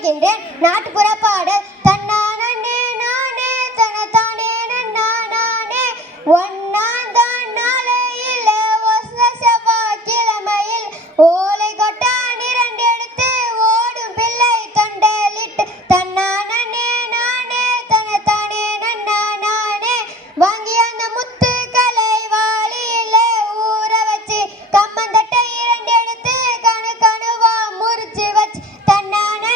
பாடுகின்றேன் நாட்டுப்புற பாடல். தன்னானே நானே தனத்தானே நானே ஒன்னாந்தான் நாளையில் ஒச செவ்வாய்க்கிழமையில் ஓலை கொட்டான் இரண்டெடுத்து ஓடும் பிள்ளை தொண்டலிட்டு தன்னானே நானே தனத்தானே நானே வாங்கி அந்த முத்துக்களை வாளியிலே ஊற வச்சு கம்மந்தட்டை இரண்டெடுத்து கணு கணுவா முறிச்சு வச்சு தன்னானே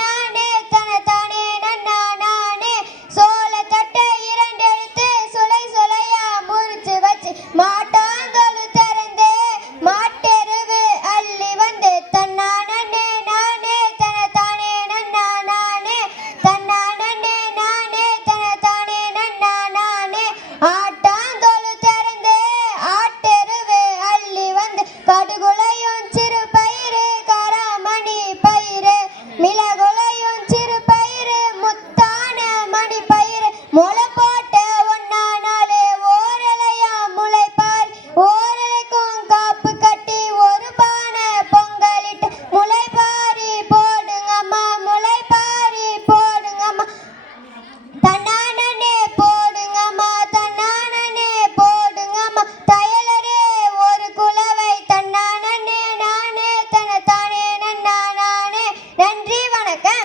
நானே தனத்தானே நானே சோளத்தட்டை இரண்டெடுத்து சுளை சுளையா முறிச்சு வச்சு மாட்டாந்தொழு திறந்து மாட்டெருவு அள்ளி வந்து தன்னானே நானே தனத்தானே நானே தன்னானே நானே தனத்தானே நானே ஆட்டாந்தொழு திறந்து ஆட்டெருவு அள்ளி வந்து கடுகுலையும் சிறு பயிறு கராமணி பயிறு மிளகுலையும் சிறு பயிறு முத்தான மணி பயிறு மொள